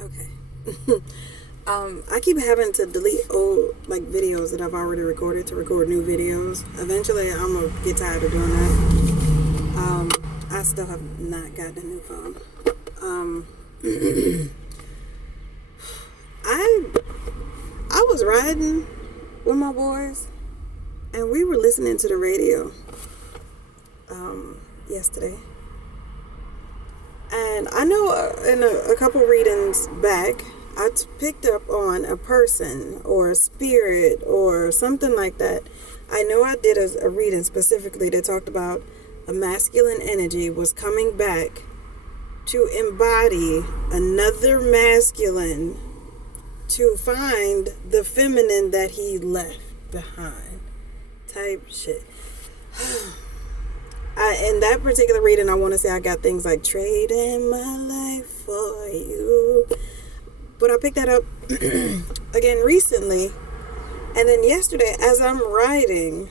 Okay. I keep having to delete old videos that I've already recorded to record new videos. Eventually, I'm gonna get tired of doing that. I still have not gotten a new phone. I I was riding with my boys, and we were listening to the radio yesterday. And I know in a couple readings back, I picked up on a person or a spirit or something like that. I know I did a reading specifically that talked about a masculine energy was coming back to embody another masculine to find the feminine that he left behind. Type shit. In that particular reading, I want to say I got things like trading my life for you. But I picked that up again recently. And then yesterday, as I'm writing,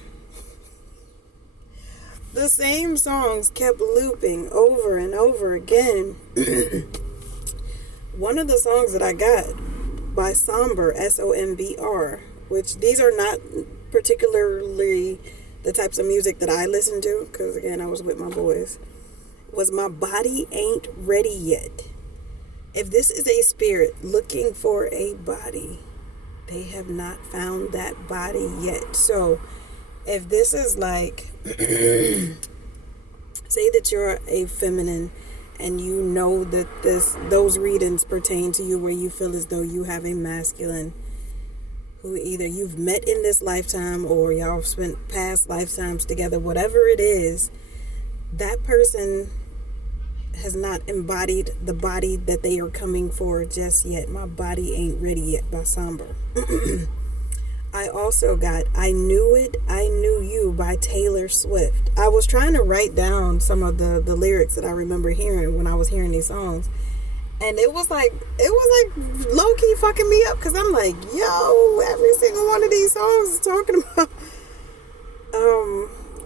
the same songs kept looping over and over again. One of the songs that I got by Somber, Sombr, which these are not particularly the types of music that I listen to, because again, I was with my boys, was My Body Ain't Ready Yet. If this is a spirit looking for a body, they have not found that body yet. So if this is like, say that you're a feminine and you know that those readings pertain to you where you feel as though you have a masculine who either you've met in this lifetime or y'all spent past lifetimes together, whatever it is, that person has not embodied the body that they are coming for just yet. My Body Ain't Ready Yet by Somber. I also got I Knew It, I Knew You by Taylor Swift. I was trying to write down some of the lyrics that I remember hearing when I was hearing these songs. And it was like low-key fucking me up, because I'm like, yo, every single one of these songs is talking about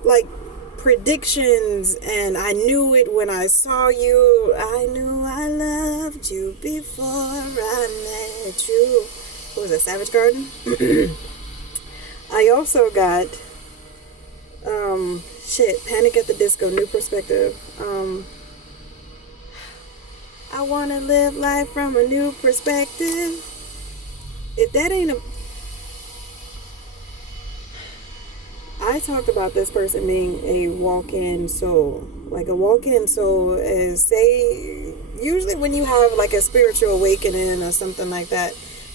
like predictions, and I knew it when I saw you. I knew I loved you before I met you. What was that, Savage Garden? I also got Panic at the Disco, New Perspective. I want to live life from a new perspective. If that ain't I talked about this person being a walk-in soul. Like a walk-in soul is, say, usually when you have like a spiritual awakening or something like that,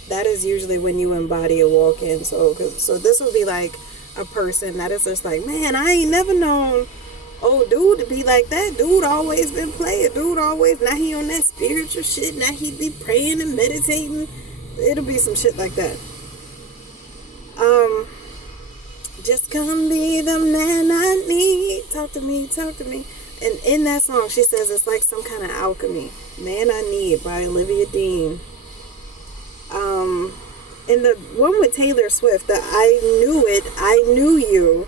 that is usually when you embody a walk-in soul. So this would be like a person that is just like, man, I ain't never known old dude to be like that. Dude always been playing. Dude always, now he on that spiritual shit. Now he be praying and meditating. It'll be some shit like that. Just come be the man I need. Talk to me, talk to me. And in that song, she says it's like some kind of alchemy. Man I Need by Olivia Dean. In the one with Taylor Swift, the I Knew It, I Knew You,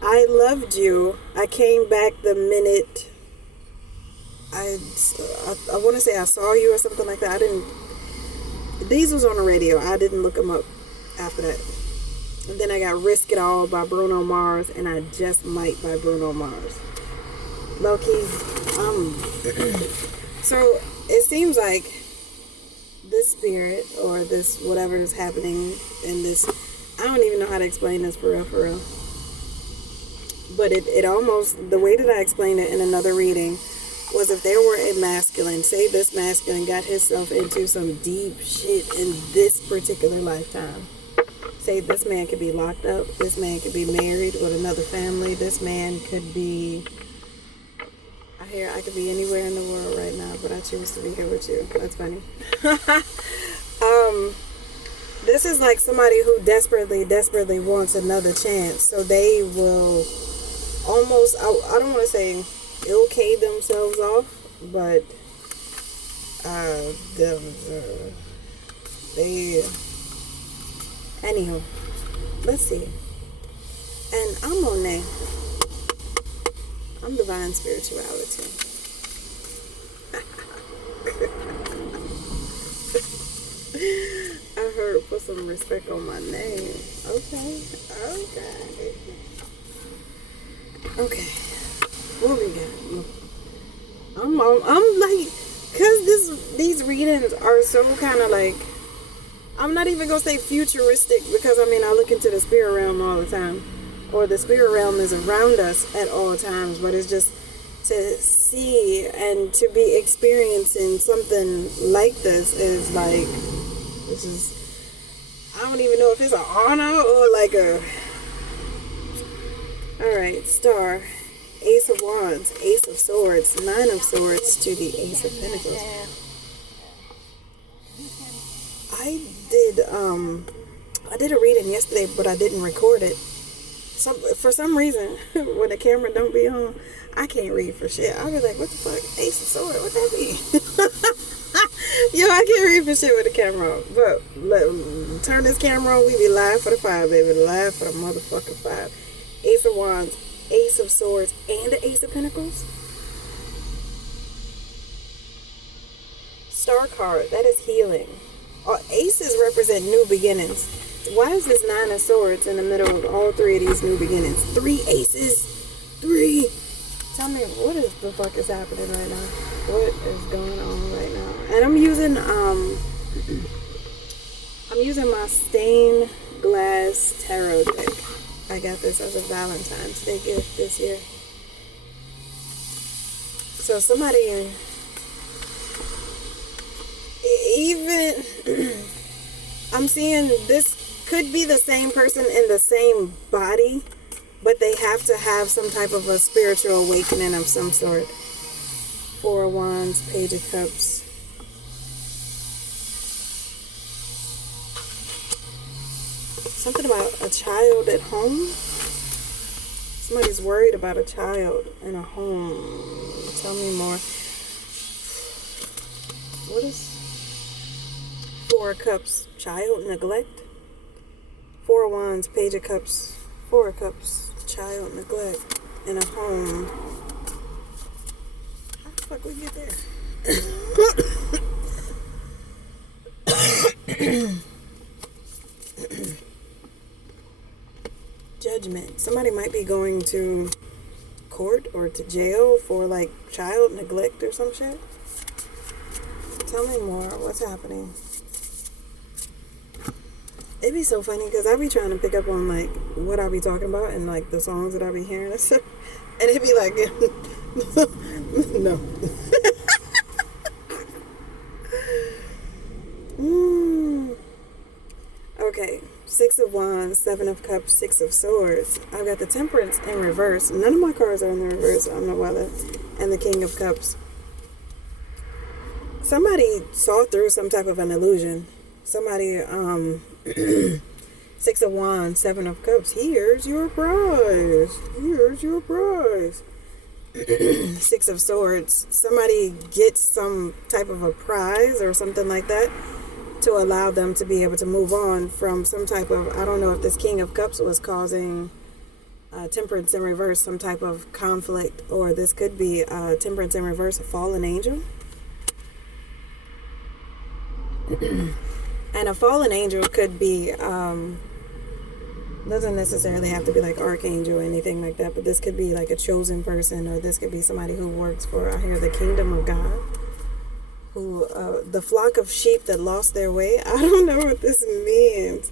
I Loved You, I Came Back the Minute I want to say I Saw You or something like that. These was on the radio. I didn't look them up after that. And then I got Risk It All by Bruno Mars, and I Just Might by Bruno Mars. Low-key, so it seems like this spirit or this whatever is happening in this, I don't even know how to explain this for real. But it almost, the way that I explained it in another reading was if there were a masculine, say this masculine got himself into some deep shit in this particular lifetime. Say this man could be locked up, this man could be married with another family, this man could be, I could be anywhere in the world right now, but I choose to be here with you. That's funny. This is like somebody who desperately wants another chance, so they will almost, I don't want to say okay themselves off, but they, anywho, let's see. And I'm Monet. I'm Divine Spirituality. some respect on my name. Okay. Okay. What we got? I'm like, cause these readings are so kind of like, I'm not even gonna say futuristic, because I mean I look into the spirit realm all the time, or the spirit realm is around us at all times, but it's just to see and to be experiencing something like this is like, this is, I don't even know if it's an honor or like a, alright, star, Ace of Wands, Ace of Swords, Nine of Swords to the Ace of Pentacles. I did a reading yesterday, but I didn't record it. For some reason, when the camera don't be on, I can't read for shit. I'll be like, what the fuck? Ace of Swords, what that mean? Yo, I can't read for shit with the camera on. But turn this camera on, we be live for the 5, baby. Live for the motherfucking 5. Ace of Wands, Ace of Swords, and the Ace of Pentacles. Star card, that is healing. Aces represent new beginnings. Why is this Nine of Swords in the middle of all 3 of these new beginnings? 3 aces. 3. Tell me, what is the fuck is happening right now? What is going on right now? And I'm using my stained glass tarot deck. I got this as a Valentine's Day gift this year. So somebody, even, I'm seeing this could be the same person in the same body, but they have to have some type of a spiritual awakening of some sort. 4 of Wands, Page of Cups. Something about a child at home. Somebody's worried about a child in a home. Tell me more. What is 4 of Cups? Child neglect? 4 of Wands, Page of Cups, 4 of Cups, child neglect in a home. How the fuck we get there? Judgment. Somebody might be going to court or to jail for like child neglect or some shit. Tell me more. What's happening? It'd be so funny because I be trying to pick up on like what I be talking about and like the songs that I be hearing and stuff, and it'd be like, no. Okay, 6 of Wands, 7 of Cups, 6 of Swords. I've got the Temperance in reverse. None of my cards are in the reverse. I don't know why that. And the King of Cups. Somebody saw through some type of an illusion. Somebody, 6 of Wands, 7 of Cups. Here's your prize. Here's your prize. 6 of Swords. Somebody gets some type of a prize or something like that to allow them to be able to move on from some type of, I don't know if this King of Cups was causing Temperance in reverse, some type of conflict, or this could be Temperance in reverse, a fallen angel. And a fallen angel could be, doesn't necessarily have to be like archangel or anything like that, but this could be like a chosen person, or this could be somebody who works for, I hear, the kingdom of God, who, the flock of sheep that lost their way. I don't know what this means.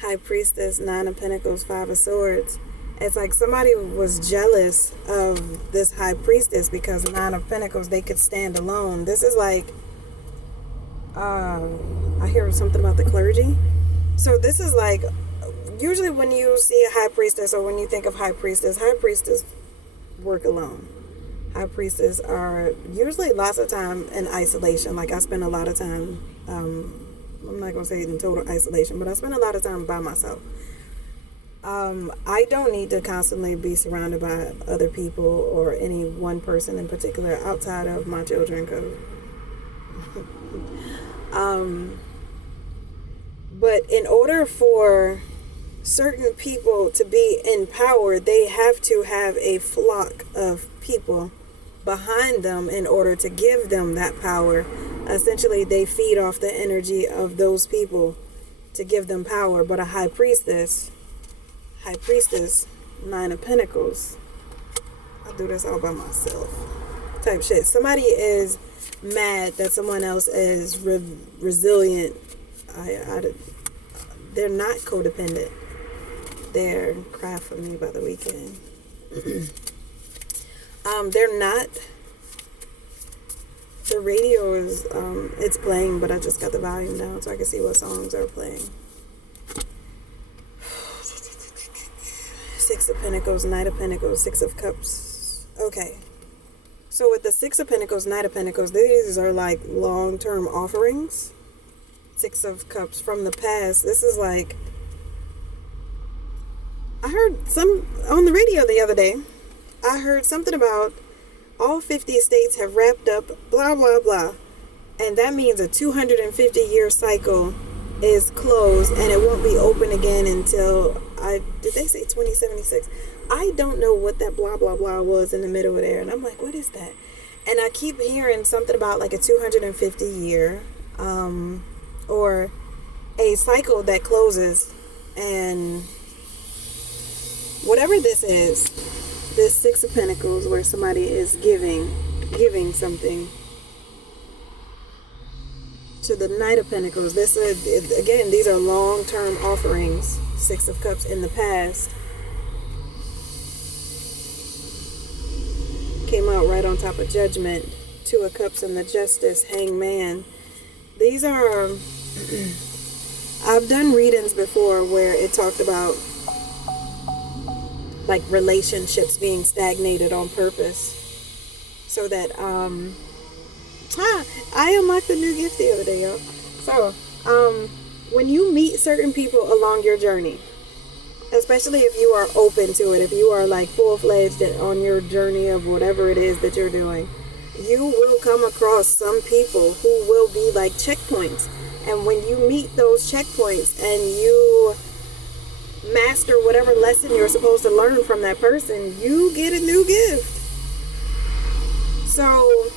High Priestess, 9 of Pentacles, 5 of Swords. It's like somebody was jealous of this High Priestess because 9 of Pentacles, they could stand alone. This is like, I hear something about the clergy. So this is like, usually when you see a High Priestess, or when you think of High Priestess work alone. High Priestess are usually lots of time in isolation. Like I spend a lot of time, I'm not going to say in total isolation, but I spend a lot of time by myself. I don't need to constantly be surrounded by other people or any one person in particular outside of my children. But in order for certain people to be in power, they have to have a flock of people behind them in order to give them that power. Essentially, they feed off the energy of those people to give them power. But a high priestess, Nine of Pentacles, I'll do this all by myself type shit. Somebody is mad that someone else is resilient. They're not codependent. They're Cry For Me by The Weeknd. They're not. The radio is it's playing, but I just got the volume down so I can see what songs are playing. Six of Pentacles, Knight of Pentacles, Six of Cups. Okay. So with the Six of Pentacles, Knight of Pentacles, these are like long-term offerings. Six of Cups from the past. This is like, I heard some on the radio the other day. I heard something about all 50 states have wrapped up, blah, blah, blah. And that means a 250-year cycle is closed and it won't be open again until, did they say 2076? I don't know what that blah, blah, blah was in the middle of there. And I'm like, what is that? And I keep hearing something about like a 250-year or a cycle that closes. And whatever this is, this Six of Pentacles where somebody is giving something to the Knight of Pentacles. This is, again, these are long-term offerings. Six of Cups in the past came out right on top of Judgment. Two of Cups and the Justice, Hangman. These are I've done readings before where it talked about like relationships being stagnated on purpose, so that I unlocked a new gift the other day, y'all. So when you meet certain people along your journey, especially if you are open to it, if you are like full-fledged on your journey of whatever it is that you're doing, you will come across some people who will be like checkpoints. And when you meet those checkpoints and you master whatever lesson you're supposed to learn from that person, you get a new gift. So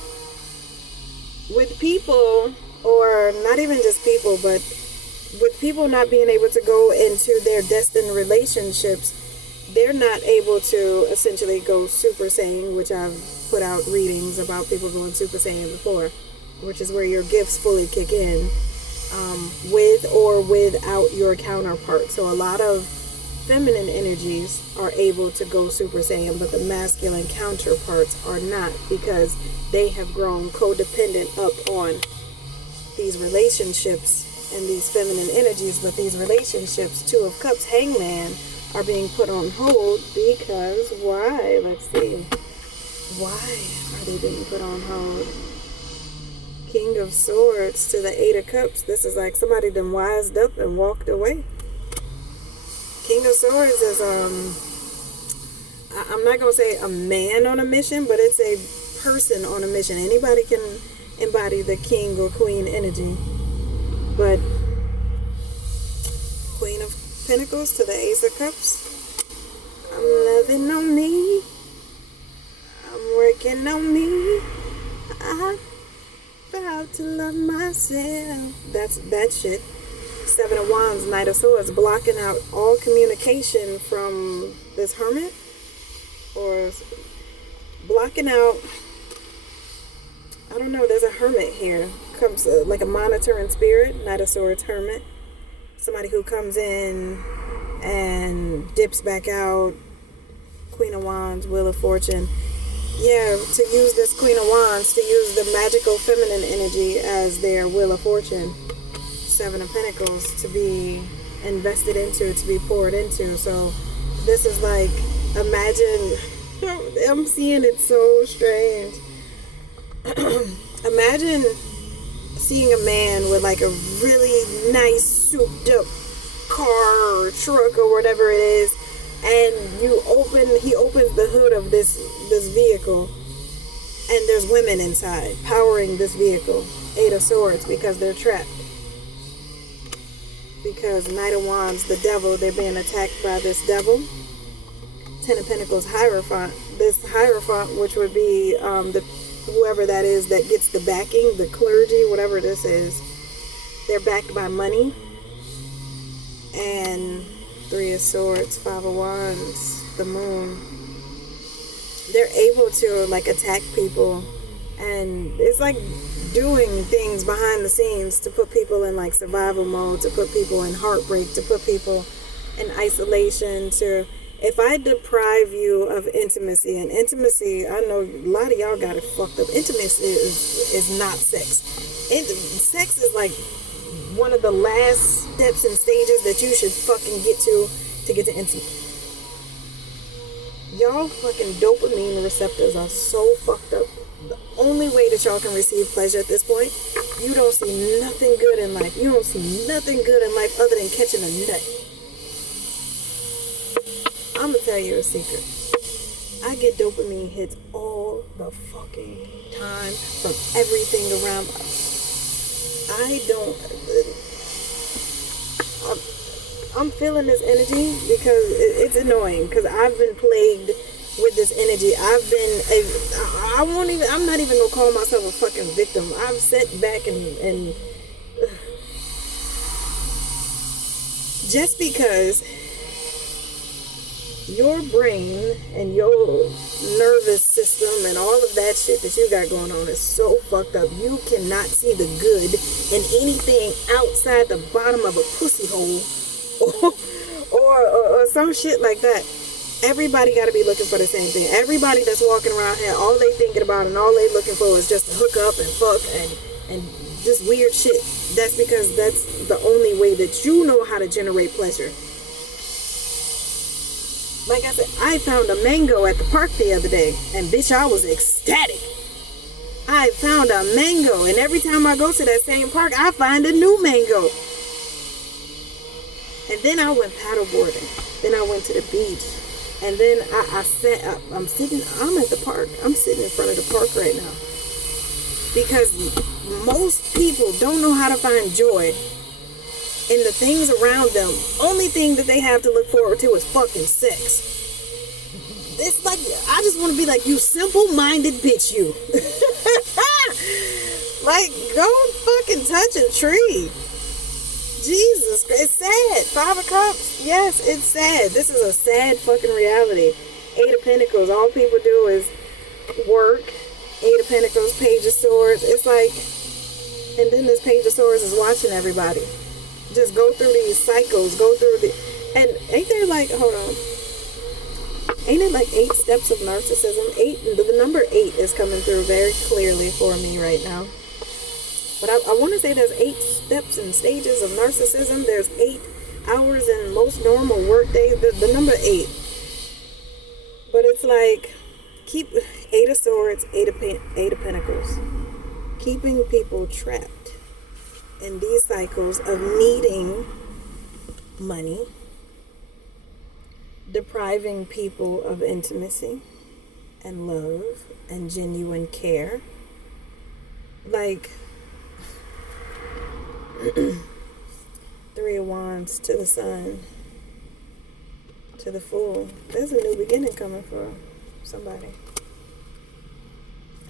with people, or not even just people, but with people not being able to go into their destined relationships, they're not able to essentially go Super Saiyan, which I've put out readings about people going Super Saiyan before, which is where your gifts fully kick in, with or without your counterpart. So a lot of feminine energies are able to go Super Saiyan, but the masculine counterparts are not, because they have grown codependent up on these relationships and these feminine energies. But these relationships, Two of Cups, Hangman, are being put on hold because why? Let's see. Why are they being put on hold? King of Swords to the Eight of Cups. This is like somebody done wised up and walked away. King of Swords is I'm not gonna say a man on a mission, but it's a person on a mission. Anybody can embody the king or queen energy. But Queen of Pentacles to the Ace of Cups. I'm loving on me. I'm working on me. I vow to love myself. That's that shit. Seven of Wands, Knight of Swords, blocking out all communication from this hermit, or blocking out, I don't know, there's a hermit here. Comes like a monitoring spirit, Knight of Swords, hermit. Somebody who comes in and dips back out. Queen of Wands, Wheel of Fortune. Yeah, to use this Queen of Wands, to use the magical feminine energy as their Wheel of Fortune. Seven of Pentacles, to be invested into, to be poured into. So this is like, imagine, I'm seeing it so strange. Imagine seeing a man with like a really nice souped up car or truck or whatever it is, and he opens the hood of this vehicle, and there's women inside powering this vehicle. Eight of Swords, because they're trapped. Because Knight of Wands, the devil, they're being attacked by this devil. Ten of Pentacles, Hierophant. This Hierophant, which would be whoever that is that gets the backing, the clergy, whatever this is. They're backed by money. and Three of Swords, Five of Wands, the Moon. They're able to like attack people, and it's like doing things behind the scenes to put people in like survival mode, to put people in heartbreak, to put people in isolation. To if I deprive you of intimacy, and intimacy, I know a lot of y'all got it fucked up. Intimacy is not sex. Sex is like one of the last steps and stages that you should fucking get to get to intimacy. Y'all fucking dopamine receptors are so fucked up. The only way that y'all can receive pleasure at this point, you don't see nothing good in life. You don't see nothing good in life other than catching a nut. I'm gonna tell you a secret. I get dopamine hits all the fucking time from everything around. I'm feeling this energy because it's annoying, because I've been plagued with this energy. I'm not even gonna call myself a fucking victim. I've sat back and just because your brain and your nervous system and all of that shit that you got going on is so fucked up. You cannot see the good in anything outside the bottom of a pussy hole or some shit like that. Everybody got to be looking for the same thing. Everybody that's walking around here, all they thinking about and all they looking for is just to hook up and fuck and just weird shit. That's because that's the only way that you know how to generate pleasure. Like I said, I found a mango at the park the other day, and bitch, I was ecstatic. I found a mango, and every time I go to that same park, I find a new mango. And then I went paddleboarding. Then I went to the beach. And then I'm at the park. I'm sitting in front of the park right now. Because most people don't know how to find joy in the things around them. Only thing that they have to look forward to is fucking sex. It's like, I just want to be like, you simple-minded bitch, you. Like, go fucking touch a tree. Jesus Christ, it's sad. Five of Cups, yes, it's sad. This is a sad fucking reality. Eight of Pentacles, all people do is work. Eight of Pentacles, Page of Swords. It's like, and then this Page of Swords is watching everybody. Just go through these cycles, and ain't there like, hold on. Ain't it like 8 steps of narcissism? The number 8 is coming through very clearly for me right now. But I want to say there's 8 steps and stages of narcissism. There's 8 hours in most normal work days. The number 8. But it's like, keep 8 of Swords, 8 of Pentacles. Keeping people trapped in these cycles of needing money. Depriving people of intimacy and love and genuine care. Like, 3 of Wands to the Sun, to the Fool. There's a new beginning coming for somebody.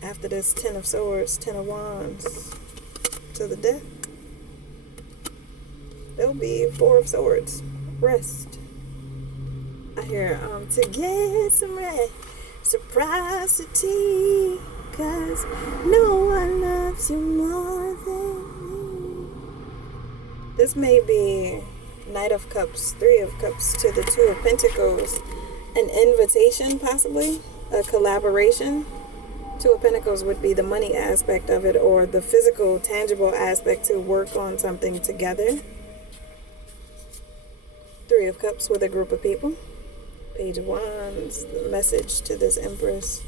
After this 10 of Swords, 10 of Wands to the Death, there'll be 4 of Swords. Rest. I hear, to get some reciprocity, 'cause no one loves you more than me. This may be Knight of Cups, 3 of Cups to the 2 of Pentacles. An invitation, possibly, a collaboration. 2 of Pentacles would be the money aspect of it, or the physical, tangible aspect to work on something together. 3 of Cups with a group of people. Page of Wands, the message to this Empress.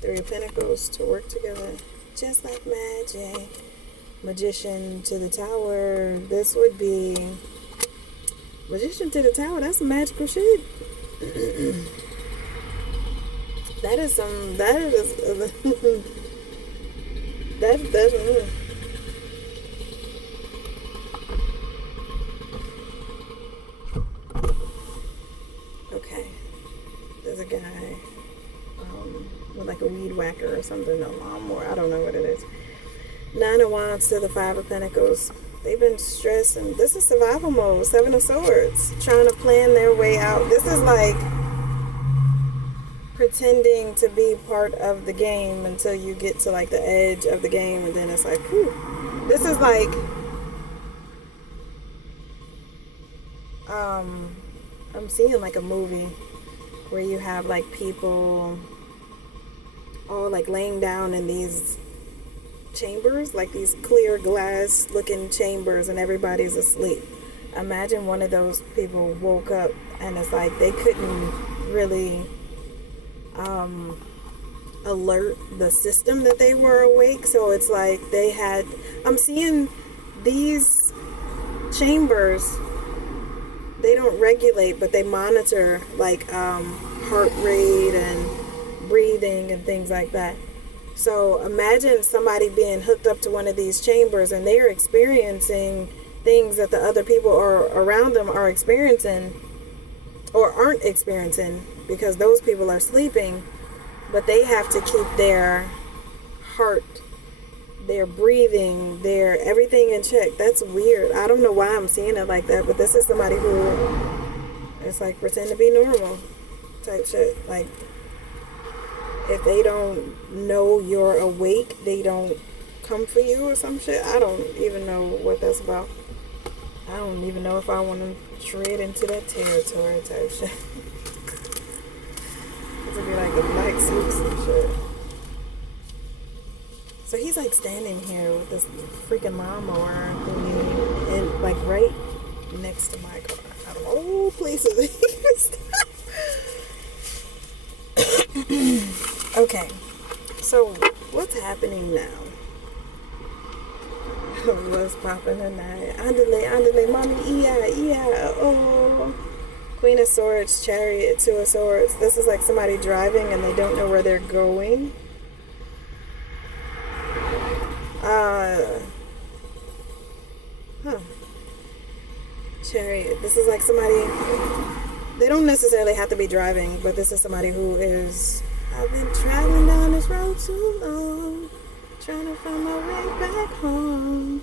3 of Pentacles to work together. Just like magic. Magician to the Tower. This would be Magician to the Tower. That's some magical shit. That is okay. There's a guy with like a weed whacker or something, a lawnmower. I don't know what it is. 9 of Wands to the 5 of Pentacles. They've been stressed, and this is survival mode. Seven of Swords, trying to plan their way out. This is like pretending to be part of the game until you get to like the edge of the game, and then it's like, whew. This is like I'm seeing like a movie where you have like people all like laying down in these chambers, like these clear glass looking chambers, and everybody's asleep. Imagine one of those people woke up and it's like they couldn't really alert the system that they were awake, so it's like I'm seeing these chambers, they don't regulate, but they monitor like heart rate and breathing and things like that. So imagine somebody being hooked up to one of these chambers and they're experiencing things that the other people are around them are experiencing or aren't experiencing, because those people are sleeping, but they have to keep their heart, their breathing, their everything in check. That's weird. I don't know why I'm seeing it like that, but this is somebody who it's like pretend to be normal type shit. Like if they don't know you're awake, they don't come for you or some shit. I don't even know what that's about. I don't even know if I want to tread into that territory type shit. It would be like the black suits and shit. So he's like standing here with this freaking lawnmower thingy, and like right next to my car. Out of all places he can stop. Okay, so what's happening now? What's popping tonight? Andale, mommy, yeah, oh. Queen of Swords, Chariot, Two of Swords. This is like somebody driving and they don't know where they're going. Chariot. This is like somebody, they don't necessarily have to be driving, but this is somebody who is, I've been traveling down this road too long, trying to find my way back home.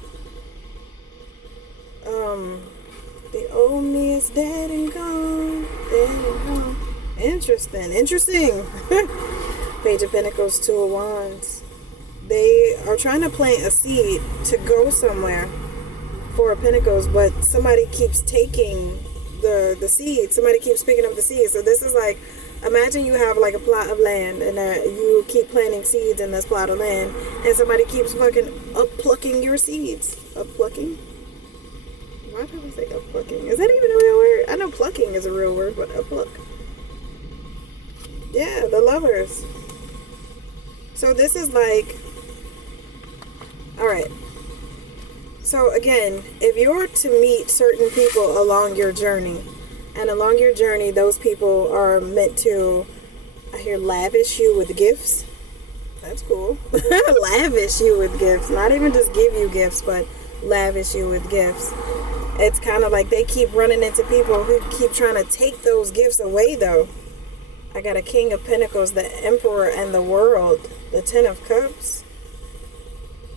The old me is dead and gone, dead and gone. Interesting. Page of Pentacles, Two of Wands. They are trying to plant a seed to go somewhere. Four of Pentacles, but somebody keeps taking the seed. Somebody keeps picking up the seed. So this is like, imagine you have like a plot of land and you keep planting seeds in this plot of land, and somebody keeps fucking up-plucking your seeds. Up-plucking? Why did I say up-plucking? Is that even a real word? I know plucking is a real word, but up-pluck. Yeah, the Lovers. So this is like, alright. So again, if you're to meet certain people along your journey, and along your journey, those people are meant to, I hear, lavish you with gifts. That's cool. Lavish you with gifts. Not even just give you gifts, but lavish you with gifts. It's kind of like they keep running into people who keep trying to take those gifts away, though. I got a King of Pentacles, the Emperor, and the World. The Ten of Cups.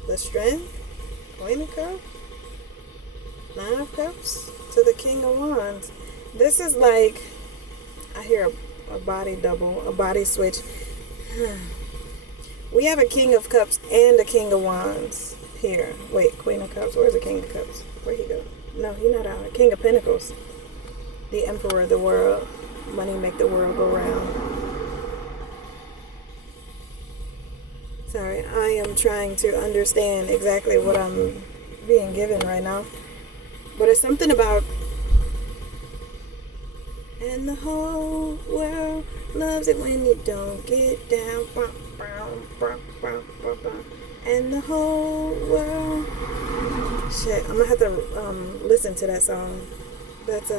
The Strength. Queen of Cups. Nine of Cups. To the King of Wands. This is like, I hear a body double, a body switch. We have a King of Cups and a King of Wands here. Wait, Queen of Cups. Where's the King of Cups? Where'd he go? No, he's not out. King of Pentacles. The Emperor of the World. Money make the world go round. Sorry, I am trying to understand exactly what I'm being given right now. But it's something about, and the whole world loves it when you don't get down. And the whole world. Shit, I'm gonna have to listen to that song. That's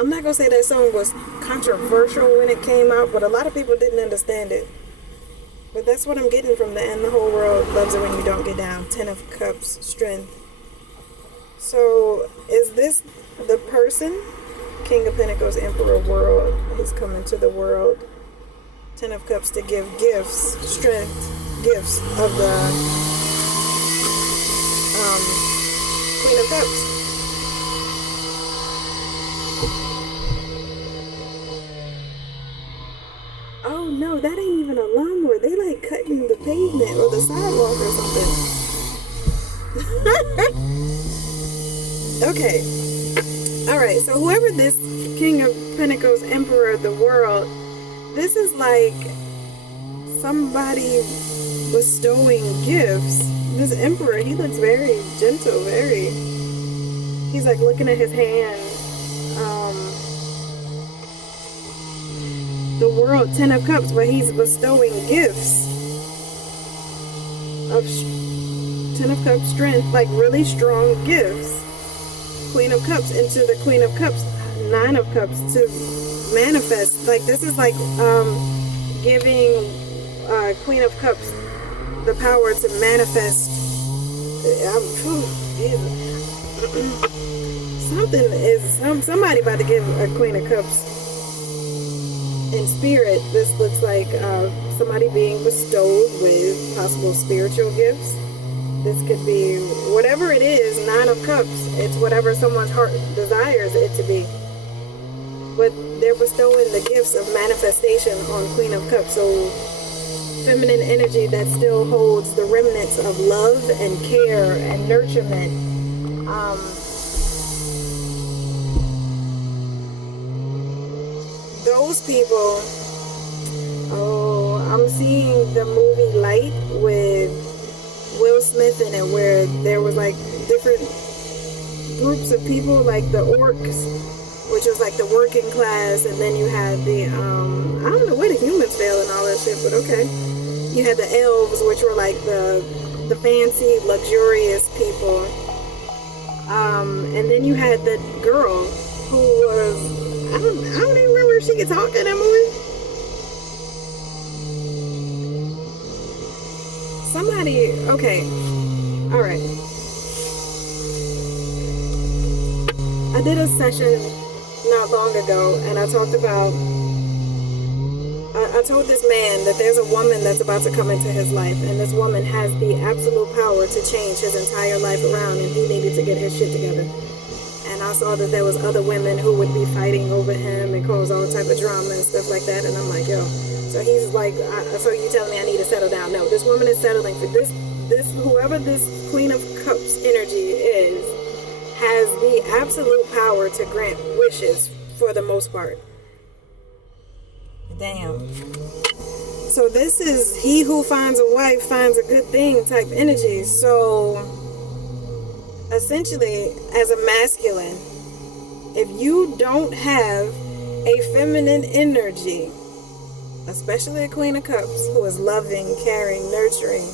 I'm not gonna say that song was controversial when it came out, but a lot of people didn't understand it. But that's what I'm getting from the end. The whole world loves it when you don't get down. Ten of Cups, Strength. So, is this the person? King of Pentacles, Emperor, World. He's coming to the world. Ten of Cups to give gifts, strength, gifts of Queen of Cups. Oh no, that ain't even a lawnmower. They like cutting the pavement or the sidewalk or something. Okay. Alright, so whoever this King of Pentacles, Emperor of the World, this is like somebody bestowing gifts. This Emperor, he looks very gentle, he's like looking at his hand. The World, 10 of Cups, but he's bestowing gifts of 10 of Cups, strength, like really strong gifts. Queen of Cups into the Queen of Cups, 9 of Cups to manifest. Like this is like giving Queen of Cups the power to manifest. Something is somebody about to give a Queen of Cups in spirit. This looks like somebody being bestowed with possible spiritual gifts. This could be whatever it is, 9 of Cups. It's whatever someone's heart desires it to be. But they're bestowing the gifts of manifestation on Queen of Cups. So feminine energy that still holds the remnants of love and care and nurturement. Those people, I'm seeing the movie Light with Will Smith in it, where there was like different groups of people, like the orcs, which was like the working class, and then you had the I don't know where the humans fell and all that shit, but okay. You had the elves, which were like the fancy, luxurious people. And then you had the girl who was, I don't even remember if she could talk in that movie. Somebody, okay, all right. I did a session not long ago, and I talked about, I told this man that there's a woman that's about to come into his life, and this woman has the absolute power to change his entire life around, and he needed to get his shit together. And I saw that there was other women who would be fighting over him and cause all type of drama and stuff like that, and I'm like, yo. So he's like, so you telling me I need to settle down? No, this woman is settling for this, whoever this Queen of Cups energy is, has the absolute power to grant wishes for the most part. Damn. So this is he who finds a wife finds a good thing type energy. So essentially, as a masculine, if you don't have a feminine energy, especially a Queen of Cups, who is loving, caring, nurturing,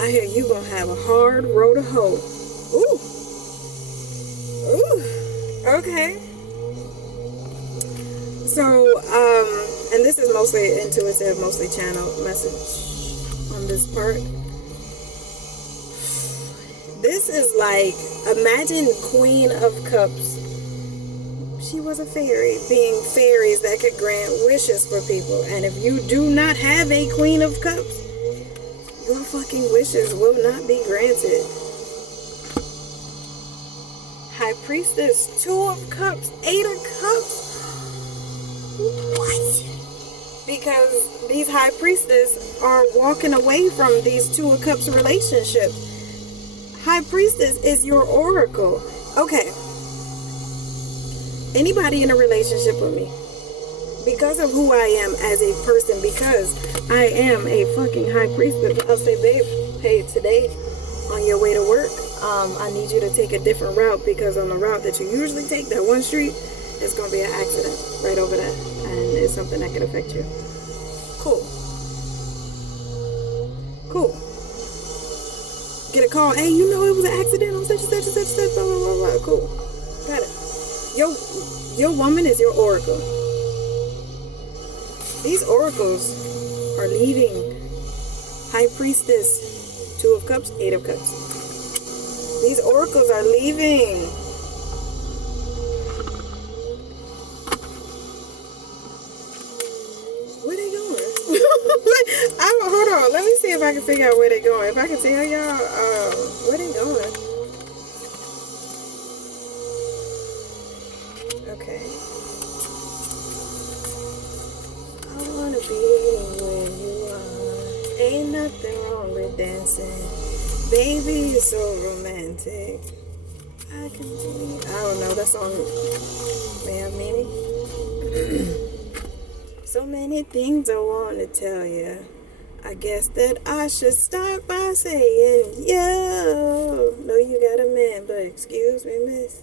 I hear you gonna have a hard road to hoe. Ooh. Ooh. Okay. So, and this is mostly intuitive, mostly channeled message on this part. This is like, imagine Queen of Cups. She was a fairy, being fairies that could grant wishes for people. And if you do not have a Queen of Cups, your fucking wishes will not be granted. High Priestess, 2 of Cups, 8 of Cups. What? Because these High Priestess are walking away from these 2 of Cups relationship. High Priestess is your oracle. Okay. Anybody in a relationship with me, because of who I am as a person, because I am a fucking High Priestess, I'll say, babe, hey, today on your way to work, I need you to take a different route, because on the route that you usually take, that one street, it's going to be an accident right over that, and it's something that can affect you. Cool. Cool. Get a call, hey, you know it was an accident on such and such and such and such, blah, blah, blah, blah. Cool. Got it. Your woman is your oracle. These oracles are leaving. High Priestess, 2 of Cups, 8 of Cups. These oracles are leaving. Where they going? Hold on. Let me see if I I can figure out where they going. If I can tell y'all, where they going. Okay. I wanna be where you are. Ain't nothing wrong with dancing. Baby, you're so romantic. I don't know, that song may have meaning. So many things I want to tell you. I guess that I should start by saying, yo, know you got a man, but excuse me, miss,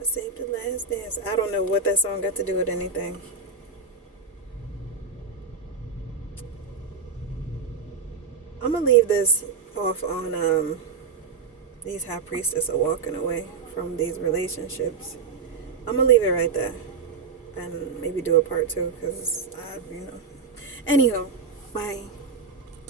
I saved the last dance. I don't know what that song got to do with anything. I'm gonna leave this off on these high priestess are walking away from these relationships. I'm gonna leave it right there and maybe do a part 2 because Anywho, bye.